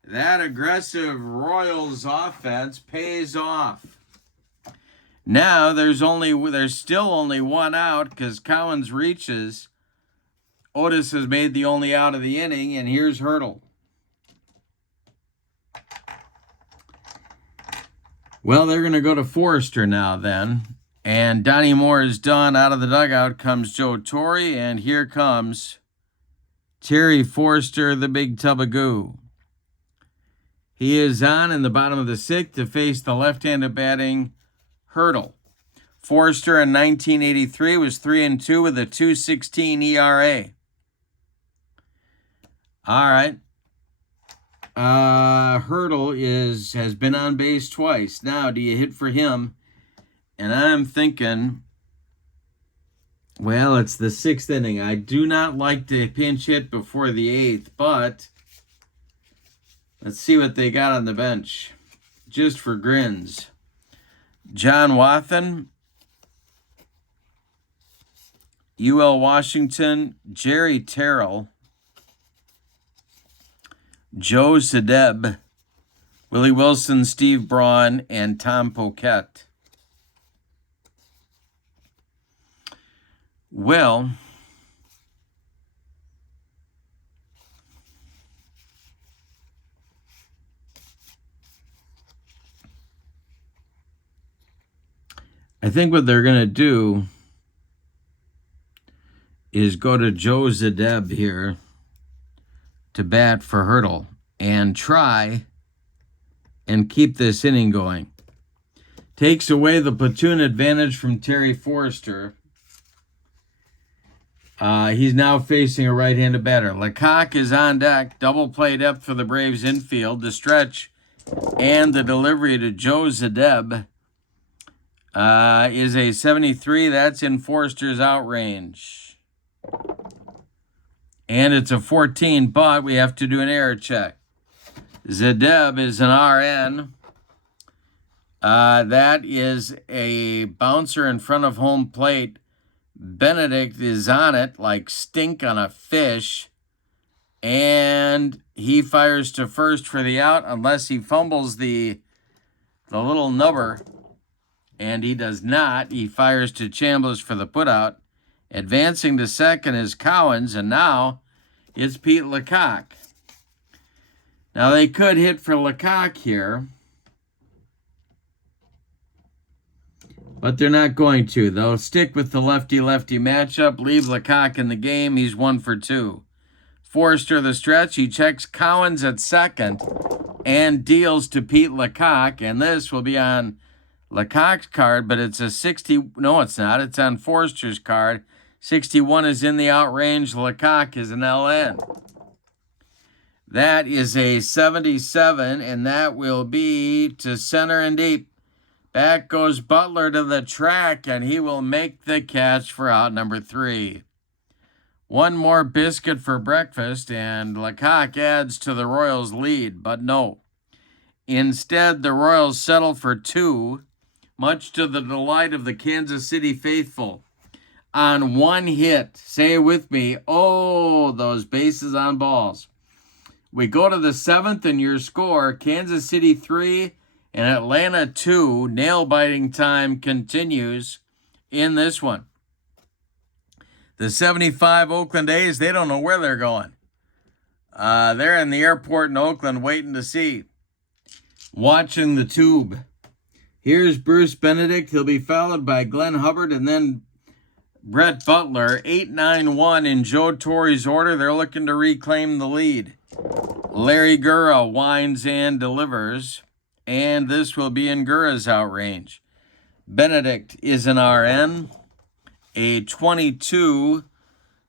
That aggressive Royals offense pays off. Now there's still only one out because Collins reaches. Otis has made the only out of the inning, and here's Hurdle. Well, they're going to go to Forrester now then. And Donnie Moore is done. Out of the dugout comes Joe Torre, and here comes Terry Forrester, the big tub of goo. He is on in the bottom of the sixth to face the left-handed batting Hurdle. Forrester in 1983 was 3-2 with a 2.16 ERA. All right. Hurdle has been on base twice. Now, do you hit for him? And I'm thinking, well, it's the sixth inning. I do not like to pinch hit before the eighth, but let's see what they got on the bench, just for grins. John Wathan, UL Washington, Jerry Terrell, Joe Zadeb, Willie Wilson, Steve Braun, and Tom Poquette. Well, I think what they're going to do is go to Joe Zadeb here to bat for Hurdle and try and keep this inning going. Takes away the platoon advantage from Terry Forrester. He's now facing a right-handed batter. Lecoq is on deck. Double play depth for the Braves infield. The stretch and the delivery to Joe Zadeb is a 73. That's in Forrester's out range. And it's a 14, but we have to do an error check. Zadeb is an RN. That is a bouncer in front of home plate. Benedict is on it like stink on a fish. And he fires to first for the out unless he fumbles the little nubber. And he does not. He fires to Chambliss for the putout. Advancing to second is Collins, and now it's Pete Lecoq. Now they could hit for Lecoq here, but they're not going to. They'll stick with the lefty-lefty matchup, leave Lecoq in the game. He's 1 for 2. Forrester the stretch. He checks Collins at second and deals to Pete Lecoq, and this will be on Lecoq's card, but it's a 60. No, it's not. It's on Forrester's card. 61 is in the out range. Lecoq is an LN. That is a 77, and that will be to center and deep. Back goes Butler to the track, and he will make the catch for out number 3. One more biscuit for breakfast, and Lecoq adds to the Royals' lead, but no. Instead, the Royals settle for 2, much to the delight of the Kansas City faithful. On 1 hit, say it with me, oh, those bases on balls. We go to the 7th, and your score, Kansas City 3 and Atlanta 2. Nail-biting time continues in this one. The 75 Oakland A's, they don't know where they're going. They're in the airport in Oakland waiting to see. Watching the tube. Here's Bruce Benedict. He'll be followed by Glenn Hubbard and then Brett Butler. 8-9-1 in Joe Torre's order. They're looking to reclaim the lead. Larry Gura winds and delivers, and this will be in Gura's outrange. Benedict is an RN. A 22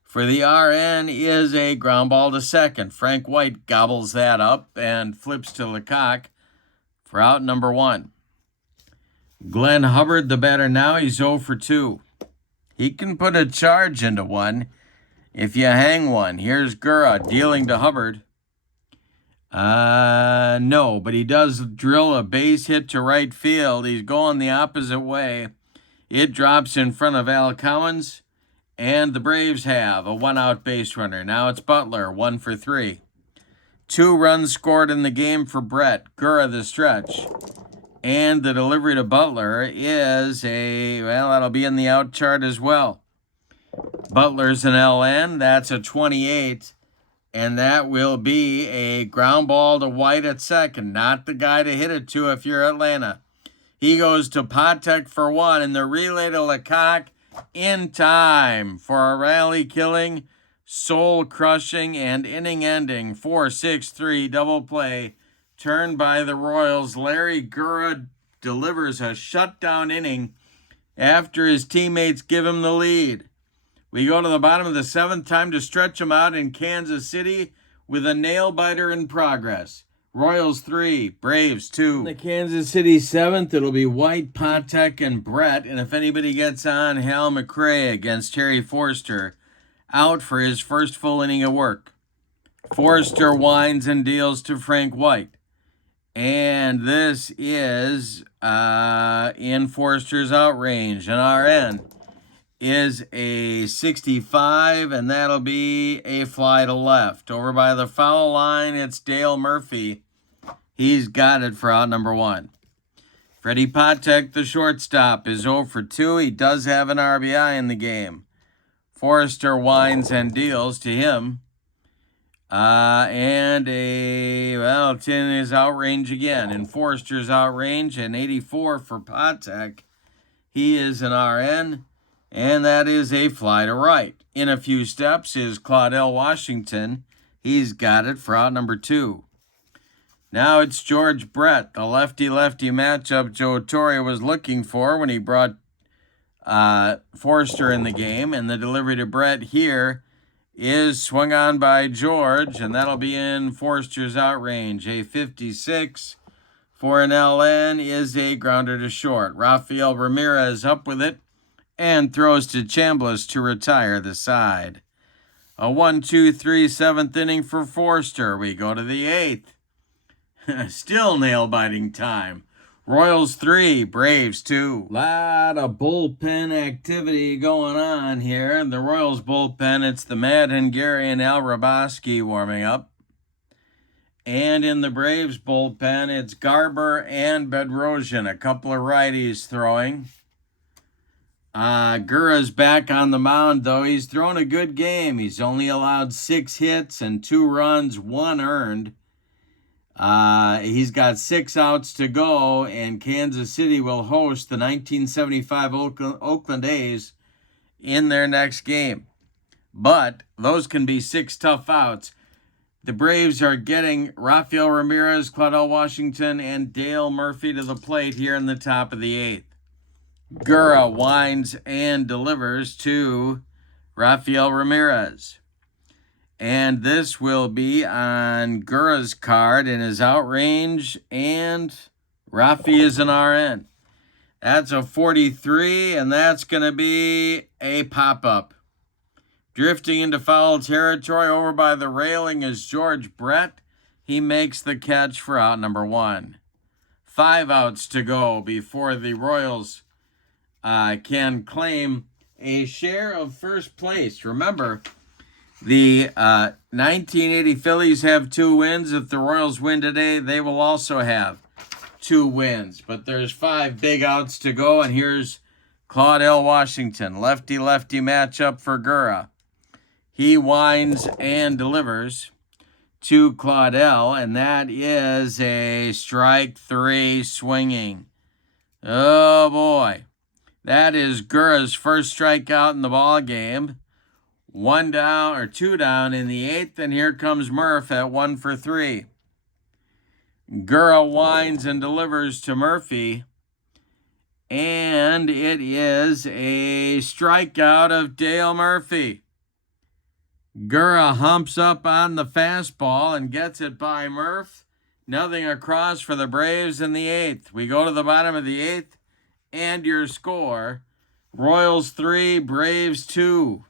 for the RN is a ground ball to second. Frank White gobbles that up and flips to Lecoq for out number 1. Glenn Hubbard, the batter now, he's 0 for 2. He can put a charge into one if you hang one. Here's Gura dealing to Hubbard. No, but he does drill a base hit to right field. He's going the opposite way. It drops in front of Al Cowens, and the Braves have a one-out base runner. Now it's Butler, 1 for 3. 2 runs scored in the game for Brett. Gura the stretch. And the delivery to Butler is that'll be in the out chart as well. Butler's an LN. That's a 28. And that will be a ground ball to White at second. Not the guy to hit it to if you're Atlanta. He goes to Patek for 1. And the relay to Lecoq in time for a rally-killing, soul-crushing, and inning-ending 4-6-3 double play. Turned by the Royals. Larry Gura delivers a shutdown inning after his teammates give him the lead. We go to the bottom of the 7th, time to stretch him out in Kansas City with a nail-biter in progress. Royals 3, Braves 2. In the Kansas City 7th, it'll be White, Patek, and Brett. And if anybody gets on, Hal McRae against Terry Forster, out for his first full inning of work. Forster winds and deals to Frank White. And this is in Forster's outrange, an RN. Is a 65, and that'll be a fly to left. Over by the foul line, it's Dale Murphy. He's got it for out number 1. Freddie Patek, the shortstop, is 0 for 2. He does have an RBI in the game. Forrester winds and deals to him. It's in his outrange again. In Forrester's outrange, an 84 for Patek. He is an RN. And that is a fly to right. In a few steps is Claudell Washington. He's got it for out number 2. Now it's George Brett, the lefty-lefty matchup Joe Torre was looking for when he brought Forster in the game. And the delivery to Brett here is swung on by George, and that'll be in Forster's outrange. A 56 for an LN is a grounder to short. Rafael Ramirez up with it and throws to Chambliss to retire the side. A 1-2-3 7th inning for Forster. We go to the 8th. Still nail-biting time. Royals 3, Braves 2. Lot of bullpen activity going on here. In the Royals bullpen, it's the Mad Hungarian Al Raboski warming up. And in the Braves bullpen, it's Garber and Bedrosian, a couple of righties throwing. Gura's back on the mound, though. He's thrown a good game. He's only allowed 6 hits and 2 runs, 1 earned. He's got 6 outs to go, and Kansas City will host the 1975 Oakland A's in their next game. But those can be 6 tough outs. The Braves are getting Rafael Ramirez, Claudell Washington, and Dale Murphy to the plate here in the top of the 8th. Gura winds and delivers to Rafael Ramirez. And this will be on Gura's card in his outrange, and Rafi is an RN. That's a 43, and that's going to be a pop-up. Drifting into foul territory over by the railing is George Brett. He makes the catch for out number 1. 5 outs to go before the Royals can claim a share of first place. Remember, the 1980 Phillies have 2 wins. If the Royals win today, they will also have 2 wins. But there's 5 big outs to go, and here's Claudell Washington. Lefty-lefty matchup for Gura. He winds and delivers to Claudell, and that is a strike 3 swinging. Oh, boy. That is Gura's first strikeout in the ball game. 2 down in the 8th, and here comes Murph at 1 for 3. Gura winds and delivers to Murphy, and it is a strikeout of Dale Murphy. Gura humps up on the fastball and gets it by Murph. Nothing across for the Braves in the 8th. We go to the bottom of the 8th, and your score, Royals 3, Braves 2.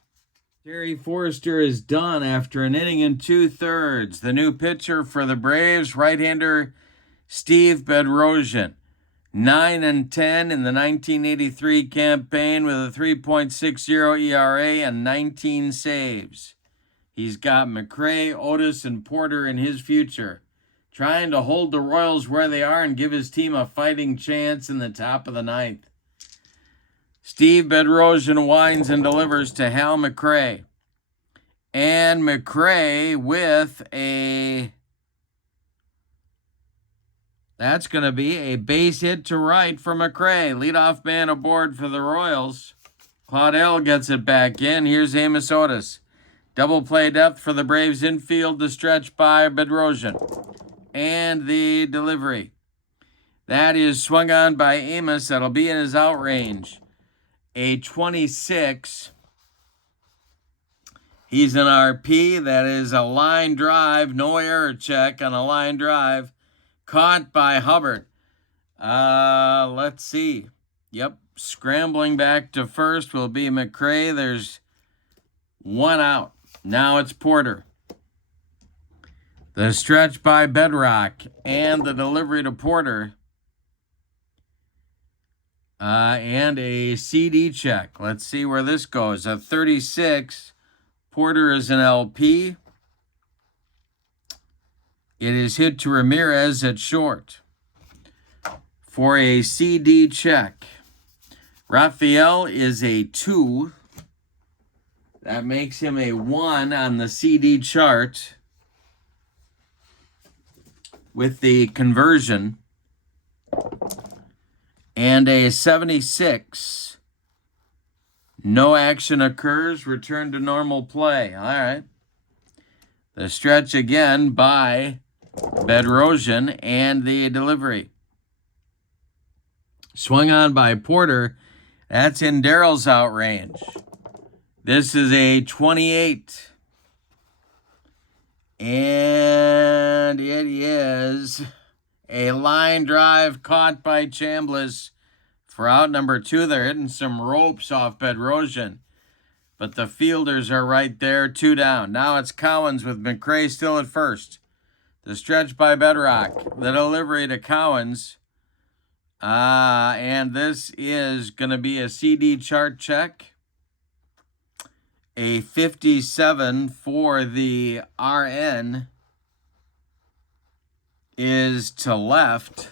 Terry Forster is done after an inning and 2/3. The new pitcher for the Braves, right-hander Steve Bedrosian. 9-10 in the 1983 campaign with a 3.60 ERA and 19 saves. He's got McRae, Otis, and Porter in his future, trying to hold the Royals where they are and give his team a fighting chance in the top of the ninth. Steve Bedrosian winds and delivers to Hal McRae. And McRae with that's going to be a base hit to right for McRae. Leadoff man aboard for the Royals. Claudel gets it back in. Here's Amos Otis. Double play depth for the Braves infield to stretch by Bedrosian. And the delivery. That is swung on by Amos. That'll be in his out range. A 26. He's an RP. That is a line drive. No error check on a line drive. Caught by Hubbard. Let's see. Yep. Scrambling back to first will be McRae. There's one out. Now it's Porter. The stretch by Bedrock and the delivery to Porter. And a CD check. Let's see where this goes. A 36. Porter is an LP. It is hit to Ramirez at short for a CD check. Raphael is a 2. That makes him a 1 on the CD chart with the conversion. And a 76. No action occurs. Return to normal play. All right. The stretch again by Bedrosian and the delivery. Swung on by Porter. That's in Darrell's out range. This is a 28. And it is a line drive caught by Chambliss for out number 2. They're hitting some ropes off Bedrosian, but the fielders are right there, 2 down. Now it's Cowens with McRae still at first. The stretch by Bedrock. The delivery to Cowens. And this is going to be a CD chart check. A 57 for the RN is to left.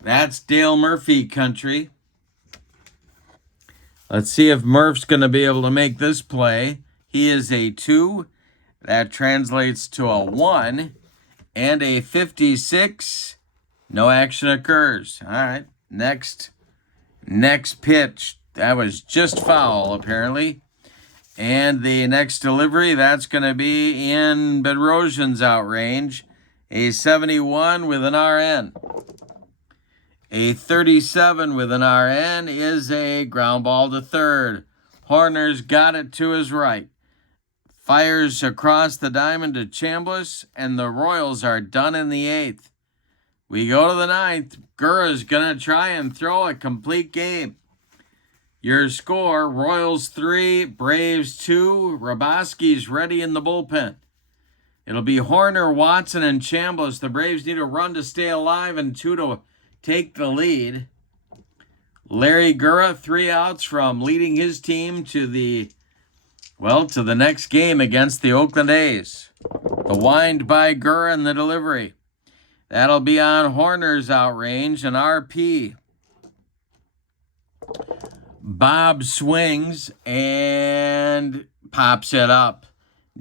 That's Dale Murphy country. Let's see if Murph's going to be able to make this play. He is a 2. That translates to a 1. And a 56. No action occurs. All right. Next pitch. That was just foul, apparently. And the next delivery, that's going to be in Bedrosian's out range. A 71 with an RN. A 37 with an RN is a ground ball to third. Horner's got it to his right. Fires across the diamond to Chambliss, and the Royals are done in the 8th. We go to the 9th. Gura's going to try and throw a complete game. Your score, Royals 3, Braves 2. Raboski's ready in the bullpen. It'll be Horner, Watson, and Chambliss. The Braves need a run to stay alive and 2 to take the lead. Larry Gura, 3 outs from leading his team to the next game against the Oakland A's. The wind by Gura and the delivery. That'll be on Horner's out range, and RP. Bob swings and pops it up.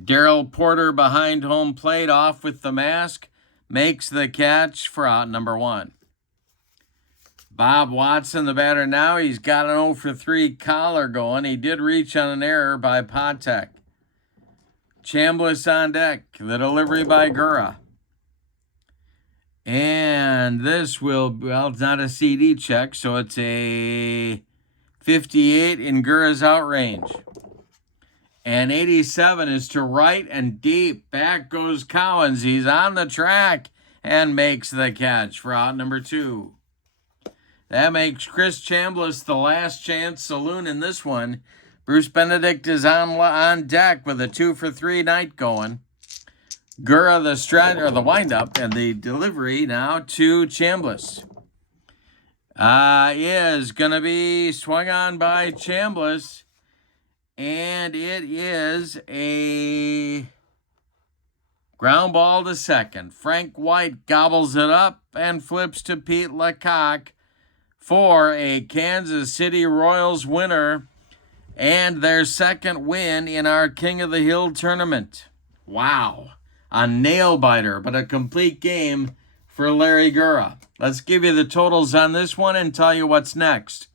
Darrell Porter behind home plate, off with the mask, makes the catch for out number 1. Bob Watson, the batter now. He's got an 0 for 3 collar going. He did reach on an error by Patek. Chambliss on deck. The delivery by Gura. And this it's not a CD check, so it's a 58 in Gura's out range. And 87 is to right and deep. Back goes Cowens. He's on the track and makes the catch for out number 2. That makes Chris Chambliss the last chance saloon in this one. Bruce Benedict is on deck with a 2-for-3 night going. Gura the windup and the delivery now to Chambliss. Is going to be swung on by Chambliss. And it is a ground ball to second. Frank White gobbles it up and flips to Pete Lecoq for a Kansas City Royals winner and their second win in our King of the Hill tournament. Wow. A nail-biter, but a complete game for Larry Gura. Let's give you the totals on this one and tell you what's next.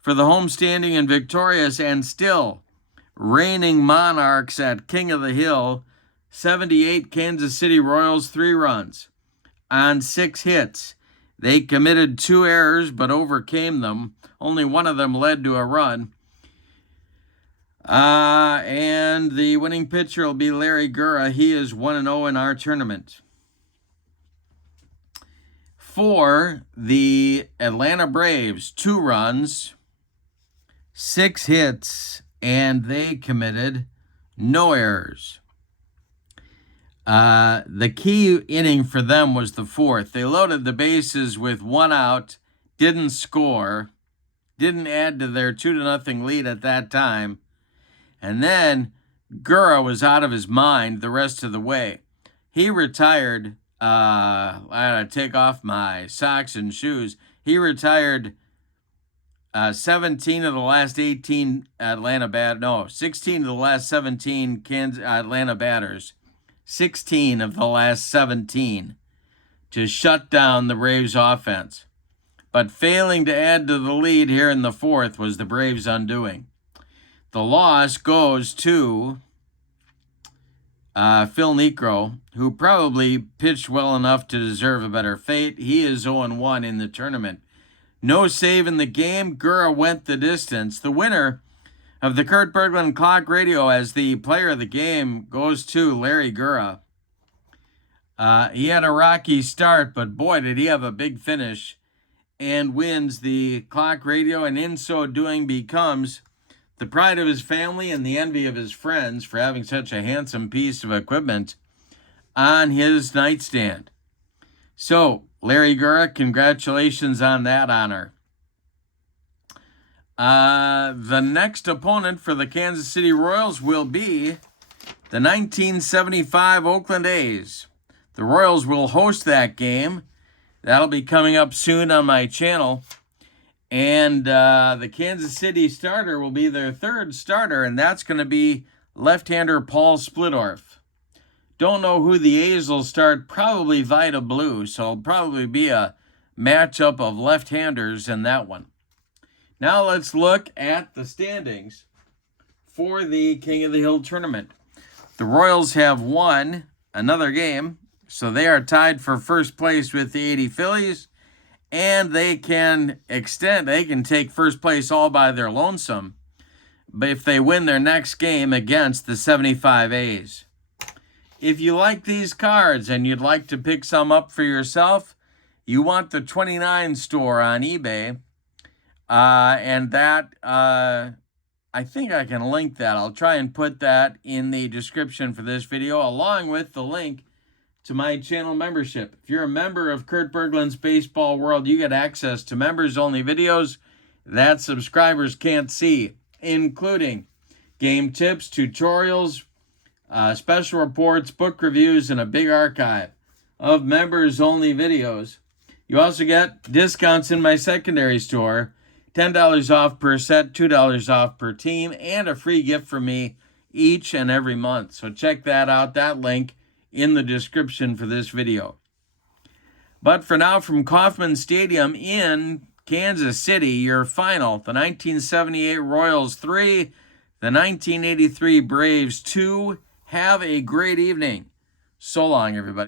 For the homestanding and victorious and still reigning Monarchs at King of the Hill, 78 Kansas City Royals, 3 runs on 6 hits. They committed 2 errors but overcame them. Only one of them led to a run. And the winning pitcher will be Larry Gura. He is 1-0 in our tournament. For the Atlanta Braves, 2 runs, 6 hits, and they committed no errors. The key inning for them was the 4th. They loaded the bases with 1 out, didn't score, didn't add to their 2-0 lead at that time. And then Gura was out of his mind the rest of the way. He retired, I had to take off my socks and shoes. He retired 17 of the last 18 16 of the last 17 Atlanta batters. 16 of the last 17 to shut down the Braves offense. But failing to add to the lead here in the 4th was the Braves' undoing. The loss goes to Phil Niekro, who probably pitched well enough to deserve a better fate. He is 0-1 in the tournament. No save in the game. Gura went the distance. The winner of the Kurt Berglund Clock Radio as the player of the game goes to Larry Gura. He had a rocky start, but boy, did he have a big finish and wins the Clock Radio, and in so doing becomes the pride of his family and the envy of his friends for having such a handsome piece of equipment on his nightstand. So, Larry Gura, congratulations on that honor. The next opponent for the Kansas City Royals will be the 1975 Oakland A's. The Royals will host that game. That'll be coming up soon on my channel. And the Kansas City starter will be their 3rd starter, and that's going to be left-hander Paul Splittorff. Don't know who the A's will start, probably Vida Blue, so it'll probably be a matchup of left-handers in that one. Now let's look at the standings for the King of the Hill tournament. The Royals have won another game, so they are tied for first place with the 80 Phillies. And they can take first place all by their lonesome, but if they win their next game against the 75 A's. If you like these cards and you'd like to pick some up for yourself, you want the 29 store on eBay, and that, I think I can link that. I'll try and put that in the description for this video, along with the link to my channel membership. If you're a member of Kurt Berglund's Baseball World, you get access to members-only videos that subscribers can't see, including game tips, tutorials, special reports, book reviews, and a big archive of members-only videos. You also get discounts in my secondary store, $10 off per set, $2 off per team, and a free gift from me each and every month. So check that out, that link in the description for this video. But for now, from Kauffman Stadium in Kansas City, your final, the 1978 Royals 3, the 1983 Braves 2. Have a great evening. So long, everybody.